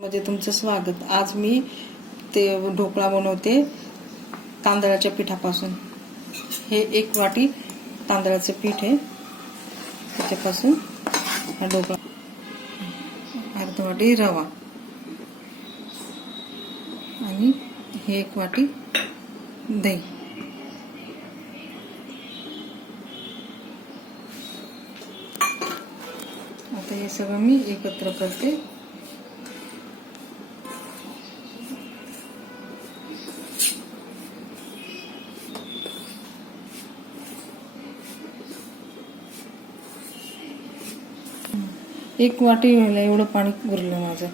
म्हणजे तुमचं स्वागत. आज मी ते ढोकळा बनवते तांदळाच्या पिठापासून. हे एक वाटी तांदळाचं पीठ आहे. त्याच्यापासून हा ढोकळा. अर्ध वाटी रवा. आणि हे एक वाटी दही. आता हे सगळं मी एकत्र करते. एक वाटी व्हायला एवढं पाणी उरलं माझं.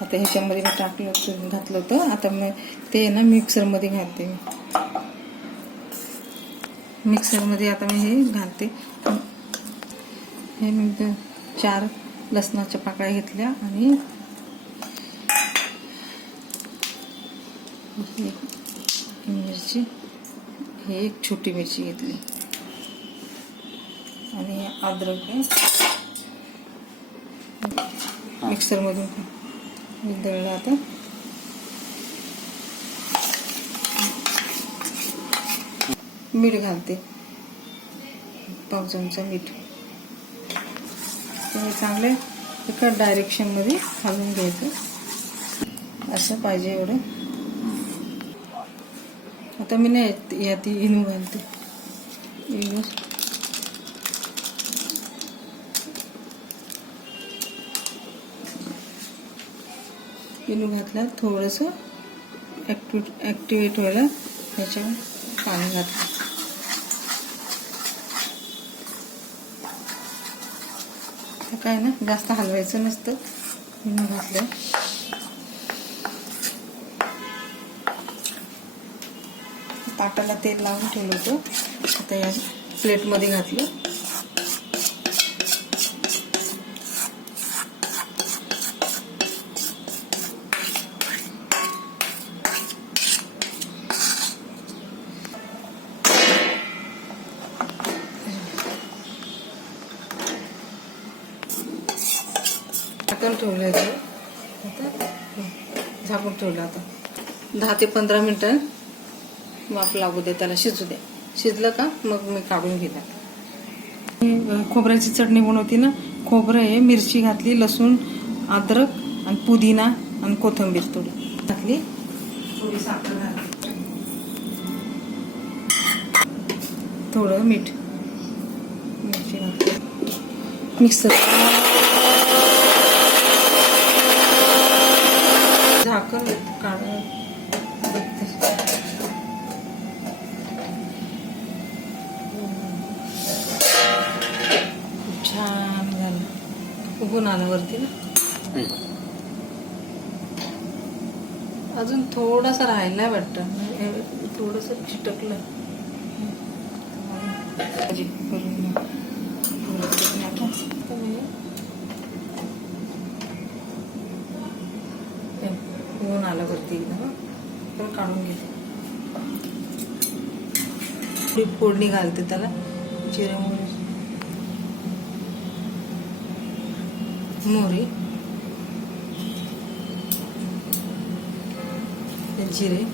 आता ह्याच्यामध्ये मी टाकलं होतं घातलं होतं. आता मी ते ना मिक्सरमध्ये घालते मी. मिक्सरमध्ये आता मी हे घालते. हे मी चार लसणाच्या पाकळ्या घेतल्या आणि मिरची हे एक छोटी मिरची घेतली. आणि अद्रक मिक्सरमधून दळलं आता. मीठ घालते. पाव चमचा मीठ तुम्ही चांगले एका डायरेक्शनमध्ये घालून घ्यायचं. असं पाहिजे एवढं. आता मी नाही यात इनू घालते. इनू. पिलू घातला थोडंसं ॲक्टिव ॲक्टिवेट व्हायला ह्याच्यावर पाणी घातलं. काय ना जास्त हलवायचं नसतं पिलू घातलं. ताटाला तेल लावून ठेवलं होतं आता या प्लेटमध्ये घातलं. झाकण ठेवलं आता? झाकून ठेवलं आता. दहा ते पंधरा मिनटं वाफ लागू दे त्याला शिजू दे. शिजलं का मग मी काढून घेणार खोबऱ्याची चटणी बनवते ना? खोबरं आहे मिरची घातली लसूण अद्रक आणि पुदिना आणि कोथिंबीर थोडी घातली. थोडी साखर घातली. थोडं मीठ. मिरची घातली. मिक्सर झाकण काढ छान झालं. उगून आलं वरती ना? अजून थोडासा राहिलाय वाटतं. थोडस चिटकलं. करून मग. थोडं चटणी आता. तर मी ते ऊन आलं वरती. पण काढून घेते थोडी फोडणी घालते त्याला. जिरे मोहरी. जिरे.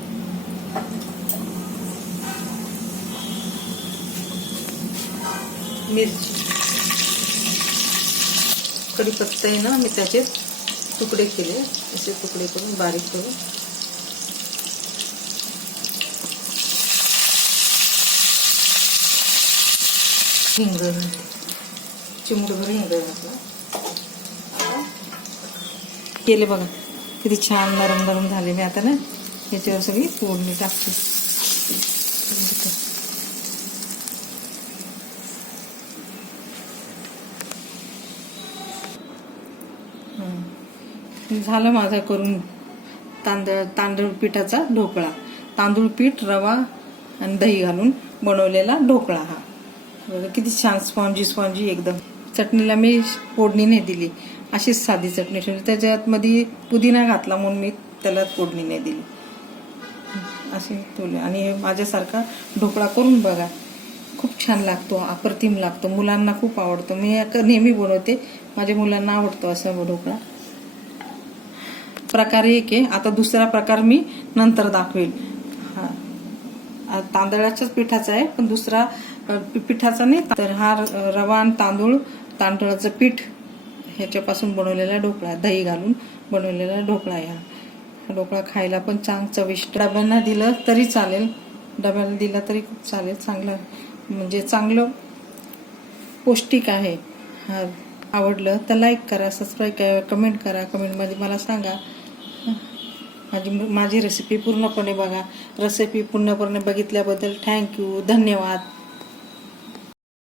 मिरची. कढीपत्ता आहे ना मी त्याचे तुकडे केले. असे तुकडे करून बारीक करून. हिंग चिमडभर हिंग घातला. केले बघा किती छान नरम नरम झाले मी आता ना. याच्यावर सगळी फोडणी टाकते हं. झालं माझा करून तांदळ तांदूळ पिठाचा ढोकळा. तांदूळ पीठ रवा आणि दही घालून बनवलेला ढोकळा हा. बघा किती छान स्पॉन्जी स्पॉन्जी एकदम. चटणीला मी फोडणी नाही दिली. अशीच साधी चटणी ठेवली. त्याच्यात मध्ये पुदिना घातला म्हणून मी त्याला फोडणी नाही दिली. असे ठेवले. आणि माझ्यासारखा ढोकळा करून बघा. खूप छान लागतो अप्रतिम लागतो. मुलांना खूप आवडतो. मी नेहमी बनवते. माझ्या मुलांना आवडतो असा ढोकळा. प्रकार एक आहे. आता दुसरा प्रकार मी नंतर दाखवेल. हा. तांदळाच्याच पिठाचा आहे पण दुसरा पिठाचा नाही. तर हा र- रवा आणि तांदूळ तांदळाचं पीठ ह्याच्यापासून बनवलेला ढोकळा दही घालून बनवलेला ढोकळा आहे हा. ढोकळा खायला पण चांग चविष्ट. डब्यांना दिलं तरी चालेल. डब्याला दिला तरी खूप चालेल. चांगलं म्हणजे चांगलं पौष्टिक आहे. हा आवडलं तर लाईक करा सबस्क्राईब करा कमेंट करा. कमेंटमध्ये मला सांगा माझी माझी रेसिपी पूर्णपणे बघा. रेसिपी पूर्णपणे बघितल्याबद्दल थँक्यू धन्यवाद.